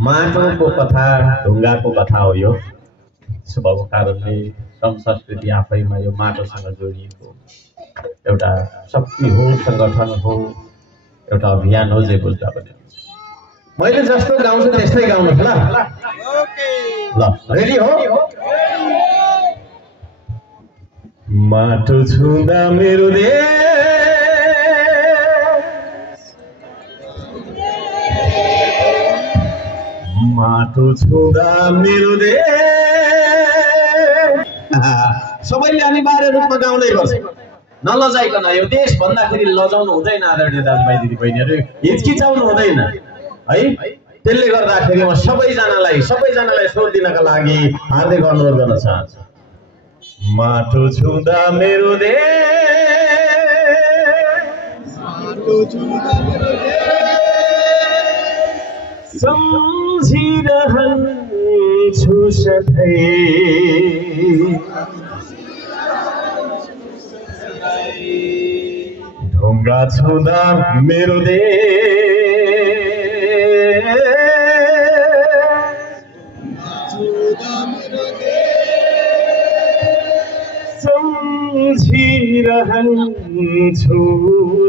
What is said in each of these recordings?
माटोको कथा ढुङ्गाको कथा हो यो। त्यसो भएको कारणले संस्कृति आफैमा यो माटोसँग जोडिएको एउटा शक्ति हो, संगठन हो, एउटा अभियान हो जे बुझ्दा पनि। मैले जस्तो गाउँछु त्यस्तै गाउनुहोस् ल। ल रेडी हो? माटो छुँदा मेरो देश, माटो छुँदा मेरो देश। सबैले अनिवार्य रूपमा गाउँदै गर्छ, नलजाइकन। यो देश भन्दाखेरि लजाउनु हुँदैन आदरणीय दाजुभाइ दिदीबहिनीहरू, हिचकिचाउनु हुँदैन है। त्यसले गर्दाखेरि म सबैजनालाई स्वर दिनका लागि हार्दिक अनुरोध गर्न चाहन्छु। माटो छुँदा मेरो देश, सम्झिरहन्छु सधैँ, ढुङ्गा छुँदा मेरो देश, सम्झिरहन्छु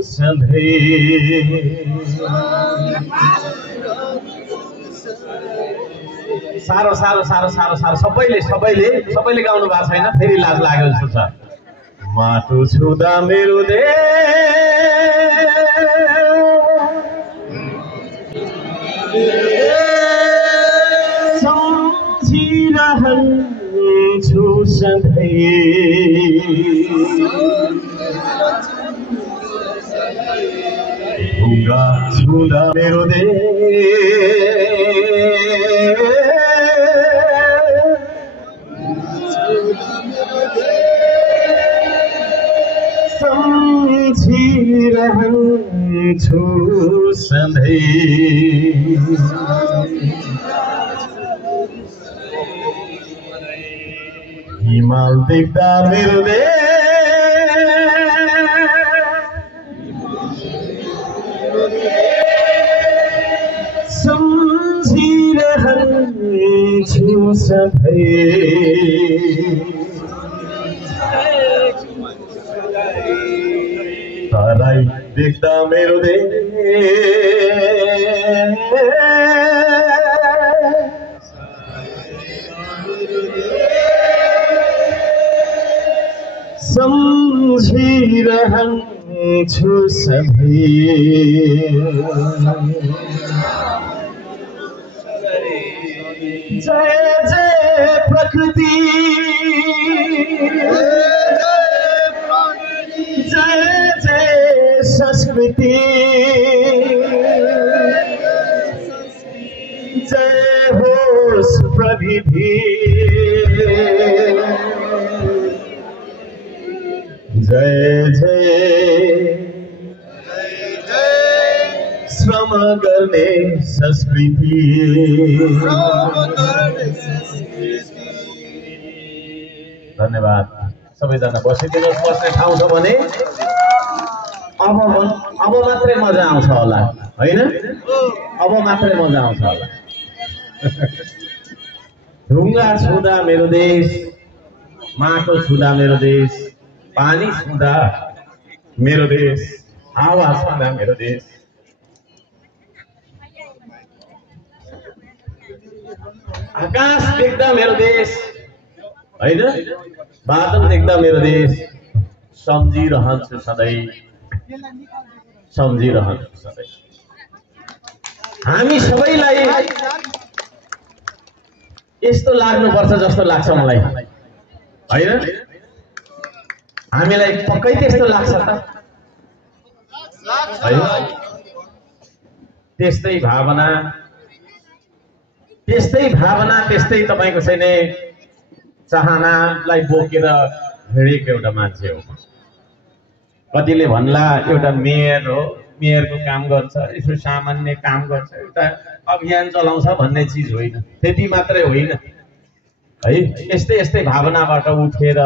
सधैँ। साह्रो साह्रो साह्रो साह्रो साह्रो सबैले गाउनु भएको छैन, फेरि लाज लाग्यो जस्तो छ। माटो छुँदा मेरो देश, सम्झिरहन्छु सधैँ, ढुङ्गा छुँदा मेरो देश, सम्झिरहन्छु सधैँ। हिमाल देख्दा मेरो देश, सम्झिरहन्छु सधैँ। तराई देख्दा मेरो देश, सम्झिरहन्छु सधैँ। जय जय प्रकृति, जय जय संस्कृति, जय होस् प्रविधि, जय जय श्रम गर्ने संस्कृति। धन्यवाद। सबैजना बसिदिनुहोस्। बस्ने ठाउँ छ भने अब मात्रै मजा आउँछ होला, होइन? अब मात्रै मजा आउँछ होला। ढुङ्गा छुँदा मेरो देश, माटो छुँदा मेरो देश, पानी छुँदा मेरो देश, हावा छुँदा मेरो देश, आकाश देख्दा मेरो देश, होइन? बादल देख्दा मेरो देश, सम्झिरहन्छु सधैँ, सम्झिरहन्छु सधैँ। हामी सबैलाई यस्तो लाग्नुपर्छ जस्तो लाग्छ मलाई, होइन? हामीलाई पक्कै त्यस्तो लाग्छ त, होइन? त्यस्तै भावना, त्यस्तै तपाईको चाहिँ नि चाहनालाई बोकेर हिँडेको एउटा मान्छे हो। कतिले भन्ला एउटा मेयर हो, मेयरको काम गर्छ, यसो सामान्य काम गर्छ, एउटा अभियान चलाउँछ भन्ने चिज होइन, त्यति मात्रै होइन है। यस्तै भावनाबाट उठेर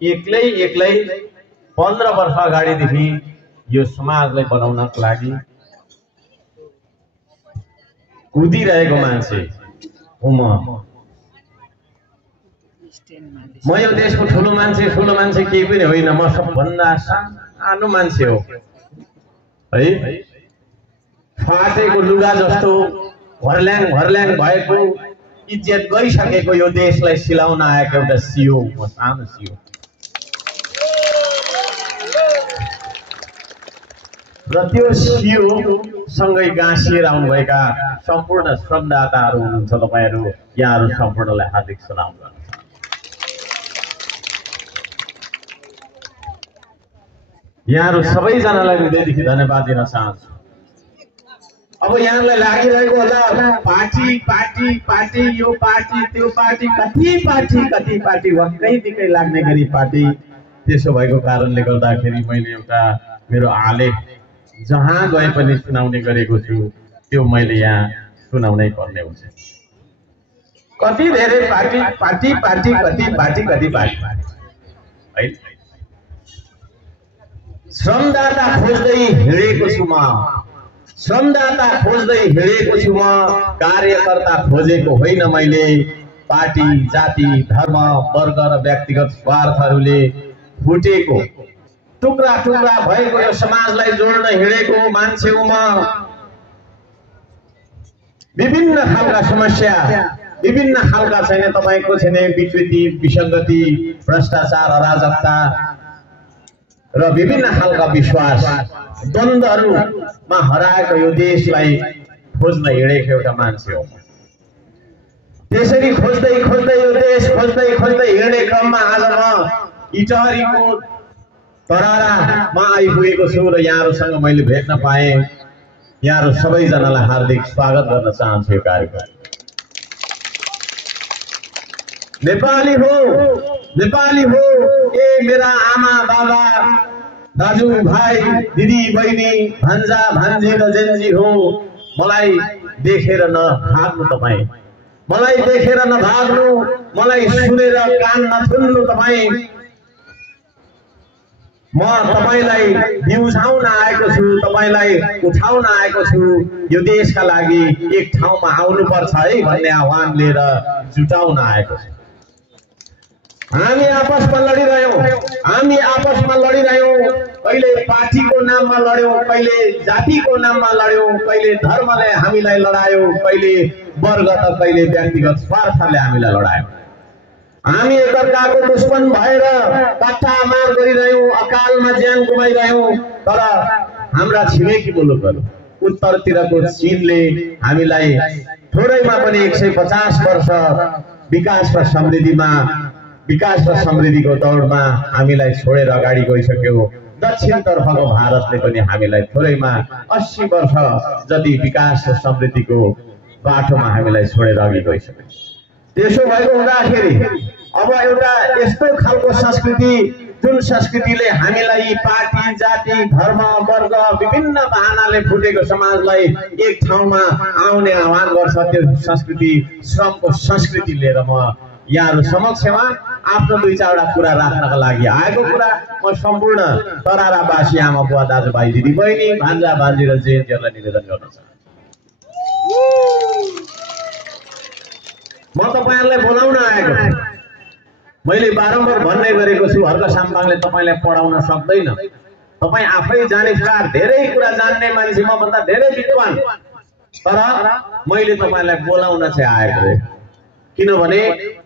एक्लै 15 वर्ष अगाडिदेखि यो समाजलाई बनाउनको लागि कुदिरहेको मान्छे हो म यो देशको ठुलो मान्छे केही पनि होइन, म सबभन्दा सानो मान्छे हो है। फाटेको लुगा जस्तो भर्ल्याङ भएको इज्जत गइसकेको यो देशलाई सिलाउन आएको एउटा सियो, म सानो सियो। र त्यो सियो सँगै गाँसिएर आउनुभएका सम्पूर्ण श्रमदाताहरू हुनुहुन्छ, तपाईँहरू यहाँहरू सम्पूर्णलाई हार्दिक सलाम गर्न चाहन्छु। यहाँहरू सबैजनालाई हृदयदेखि धन्यवाद दिन चाहन्छु। अब यहाँलाई लागिरहेको होला पार्टी पार्टी पार्टी, यो पार्टी त्यो पार्टी, कति पार्टी वाक्कै दिक्कै लाग्ने गरी पार्टी। त्यसो भएको कारणले गर्दाखेरि मैले एउटा मेरो आलेख जहाँ गए पनि सुनाउने गरेको छु, त्यो मैले यहाँ सुनाउनै पर्ने हुन्छ। कति धेरै पार्टी पार्टी पार्टी कति पार्टी है। श्रमदाता खोज्दै हिँडेको छु म, श्रमदाता खोज्दै हिँडेको छु म, कार्यकर्ता खोजेको होइन मैले। पार्टी जाति धर्म वर्ग र व्यक्तिगत स्वार्थहरूले फुटेको टुक्रा टुक्रा भएको यो समाजलाई जोड्न हिँडेको मान्छे हो म। विभिन्न खालका समस्या, विभिन्न खालका छैन तपाईको छैन विकृति, विसङ्गति, भ्रष्टाचार, अराजकता र विभिन्न खालका विश्वास द्वन्द्वहरूमा हराएको यो देशलाई खोज्न हिँडेको एउटा मान्छे हो। त्यसरी खोज्दै खोज्दै यो देश खोज्दै हिँड्ने क्रममा आज म इटहरीको तरारामा आइपुगेको छु र यहाँहरूसँग मैले भेट्न पाएँ। यहाँहरू सबैजनालाई हार्दिक स्वागत गर्न चाहन्छु। यो कार्यक्रम नेपाली हो ए मेरा आमा बाबा दाजु भाइ दिदी बहिनी भान्जा भान्जी र जेन्जी हो। मलाई देखेर नभाग्नु तपाईँ, मलाई देखेर नभाग्नु, मलाई सुनेर कान नथुन्नु तपाईँ। म तपाईलाई बिउझाउन आएको छु, तपाईलाई उठाउन आएको छु। यो देशका लागि एक ठाउँमा आउनुपर्छ है भन्ने आह्वान लिएर जुटाउन आएको छु। हामी आपसमा लडिरह्यौं, कहिले पार्टीको नाममा लड्यौं, कहिले जातिको नाममा लड्यौं, कहिले धर्मले हामीलाई लडायो, कहिले वर्ग त कहिले व्यक्तिगत स्वार्थले हामीलाई लडायो। हामी एकअर्काको दुश्मन भएर कट्टामार गरिरह्यौं, अकालमा ज्यान गुमाइरह्यौं। तर हाम्रा छिमेकी मुलुकहरू उत्तरतिरको चीनले हामीलाई थोरैमा पनि 150 वर्ष विकास र समृद्धिको दौडमा हामीलाई छोडेर अगाडि गइसक्यो। दक्षिणतर्फको भारतले पनि हामीलाई थोरैमा 80 वर्ष जति विकास र समृद्धिको बाटोमा हामीलाई छोडेर अघि गइसक्यो। त्यसो भएको हुँदाखेरि अब एउटा यस्तो खालको संस्कृति, जुन संस्कृतिले हामीलाई पार्टी जाति धर्म वर्ग विभिन्न बहानाले फुटेको समाजलाई एक ठाउँमा आउने आह्वान गर्छ, त्यो संस्कृति श्रमको संस्कृति लिएर म यहाँहरू समक्षमा आफ्नो दुई चारवटा कुरा राख्नका लागि आएको कुरा म सम्पूर्ण तरारावासी आमा बुवा दाजुभाइ दिदी बहिनी भान्जा भान्जी र जेन्जीहरूलाई निवेदन गर्न चाहन्छु। म तपाईहरुलाई बोलाउन आएको। मैले बारम्बार भन्ने गरेको छु, हर्क साम्पाङले तपाईलाई पढाउन सक्दैन। तपाई आफै जानेछार, धेरै कुरा जान्ने मान्छे, म भन्दा धेरै विद्वान। तर मैले तपाईलाई बोलाउन चाहिँ आएको। किनभने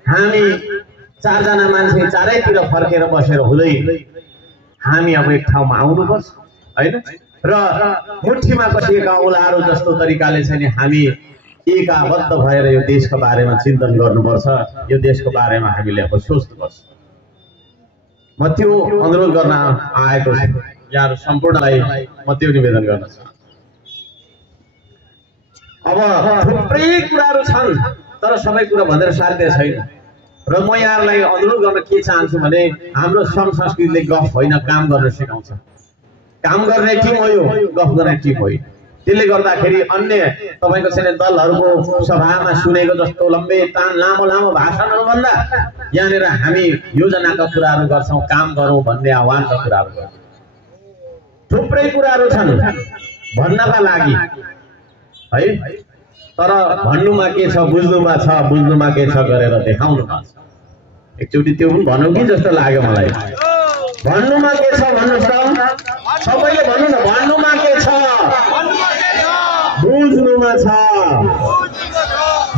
हामी चारजना मान्छे चारैतिर फर्केर बसेर हुँदैन, हामी अब एक ठाउँमा आउनुपर्छ हैन। र मुठीमा कसिएका औलाहरू जस्तो तरिकाले चाहिँ हामी एकाबद्ध भएर यो देशको बारेमा चिन्तन गर्नुपर्छ, यो देशको बारेमा हामीले अब सोच्नुपर्छ। म त्यो अनुरोध गर्न आएको छु। यहाँहरू सम्पूर्णलाई म त्यो निवेदन गर्न चाहन्छु। अब थुप्रै कुराहरू छन्, तर सबै कुरा भनेर साध्य छैन। र म यहाँहरूलाई अनुरोध गर्न के चाहन्छु भने हाम्रो श्रम संस्कृतिले गफ होइन काम गर्न सिकाउँछ। काम गर्ने टिम हो, यो गफ गर्ने टिम होइन। त्यसले गर्दाखेरि अन्य तपाईको चाहिँ दलहरूको सभामा सुनेको जस्तो लम्बे तान लामो लामो भाषणहरू भन्दा यहाँनिर हामी योजनाका कुराहरू गर्छौं, काम गरौं भन्ने आह्वानका कुराहरू गर्छौं। थुप्रै कुराहरू छन् भन्नका लागि है। तर भन्नुमा के छ बुझ्नुमा के छ गरेर देखाउनु पर्छ। एकचोटि त्यो पनि भनौँ कि जस्तो लाग्यो मलाई। भन्नुमा के छ भन्नुस् त, सबैले भन्नु न, भन्नुमा के छ, बुझ्नुमा छ,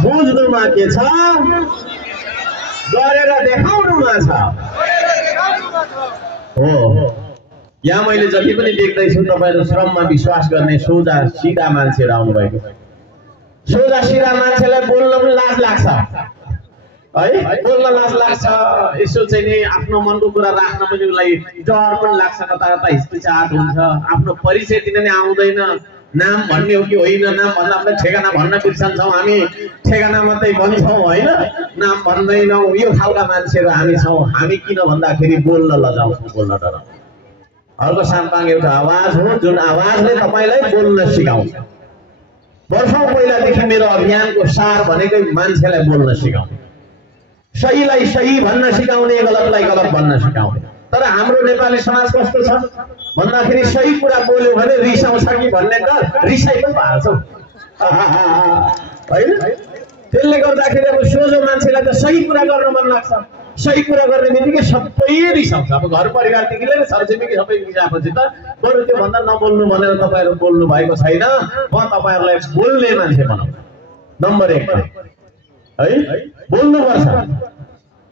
बुझ्नुमा के छ, गरेर देखाउनुमा छ। हो यहाँ मैले जति पनि देख्दैछु तपाईहरु श्रममा विश्वास गर्ने सोझा सिधा मान्छेहरु आउनु भएको छ। सोझा सिधा मान्छेलाई बोल्न पनि लाज लाग्छ है, बोल्न लाज लाग्छ। यसो चाहिँ नि आफ्नो मनको कुरा राख्न पनि उलाई डर पनि लाग्छ, कता हिचकिचाहट हुन्छ। आफ्नो परिचय दिन नै आउँदैन, नाम भन्ने हो कि होइन, नाम भन्दा आफ्नो ठेगाना भन्न बिर्सन्छौँ हामी, ठेगाना मात्रै भन्छौँ होइन, नाम भन्दैनौँ। यो खालका मान्छेहरू हामी छौँ। हामी किन भन्दाखेरि बोल्न लजाउँछौँ, बोल्न डराउँछौँ। अर्को साम्पाङ एउटा आवाज हो जुन आवाजले तपाईलाई बोल्न सिकाउँछ। वर्षौं पहिलादेखि मेरो अभियानको सार भनेकै मान्छेलाई बोल्न सिकाउने, सहीलाई सही भन्न सिकाउने, गलतलाई गलत भन्न सिकाउने। तर हाम्रो नेपाली समाज कस्तो छ भन्दाखेरि सही कुरा बोल्यो भने रिसाउँछ कि भन्ने डर, रिसाइ पनि हाल्छौ हैन। त्यसले गर्दाखेरि अब सोझो मान्छेलाई त सही कुरा गर्न मन लाग्छ। सही कुरा गर्ने बित्तिकै सबै रिसाउँछ। अब घर परिवारदेखि लिएर छरछिमेकी सबै रिसाएपछि त बरु त्यो भन्दा नबोल्नु भनेर तपाईहरु बोल्नु भएको छैन। म तपाईहरुलाई बोल्ने मान्छे बनाउँछु। नम्बर 1 है, बोल्नु पर्छ।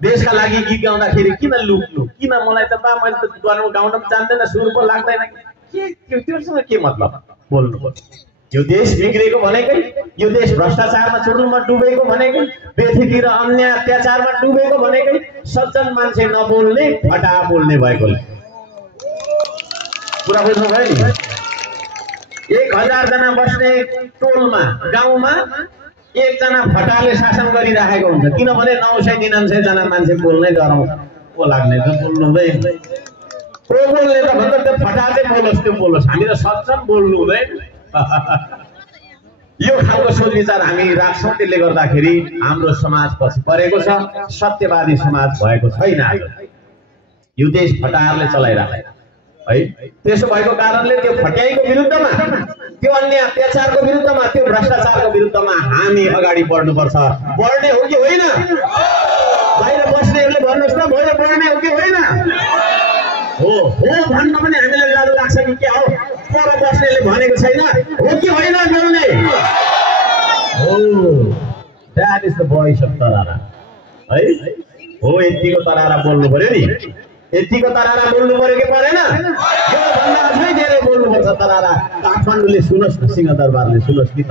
देशका लागि गीत गाउँदाखेरि किन लुक्नु, किन मलाई त बा मैले त गाउन पनि जान्दैन, सुर पनि लाग्दैन, के त्योसँग के मतलब? बोल्नु पर्छ। यो देश बिग्रेको भनेकै, यो देश भ्रष्टाचारमा चुर्लुमा डुबेको भनेकै, बेथीतिर अन्याय अत्याचारमा डुबेको भनेकै सज्जन मान्छे नबोल्ने, फटा बोल्ने भएकोले। कुरा बुझ्नु भयो नि? 1000 जना बस्ने टोलमा, गाउँमा एकजना फटाले शासन गरिराखेको हुन्छ। किनभने 999 जना मान्छे बोल्नै डराउँछ, को लाग्ने त बोल्नु हुँदैन। को बोल्ने त भन्दा त्यो फटा चाहिँ बोलोस्, त्यो बोलोस्। हामी त सज्जन बोल्नु हुँदैन। यो खालको सोच विचार हामी राख्छौँ। त्यसले गर्दाखेरि हाम्रो समाज पछि परेको छ, सत्यवादी समाज भएको छैन। यो देश फटाहरूले चलाइराखेको है। त्यसो भएको कारणले त्यो फट्याइको विरुद्धमा, त्यो अन्य अत्याचारको विरुद्धमा, त्यो भ्रष्टाचारको विरुद्धमा हामी अगाडि बढ्नुपर्छ। बढ्ने हो कि होइन? बाहिर बस्नेहरूले भन्नुहोस् न, भोलि बढ्ने हो कि होइन? हो भन्न पनि हामीलाई लाज लाग्छ कि क्या हो? पर बस्नेले भनेको छैन हो कि होइन बोल्ने? हो, that is the voice of तरारा है। हो, यतिको तरारा बोल्नु पर्यो नि, यतिको तरारा बोल्नु पर्यो कि परेन? यो भन्दा अझै धेरै बोल्नुपर्छ तरारा। काठमाडौँले सुनोस् न, सिंहदरबारले सुनोस् कि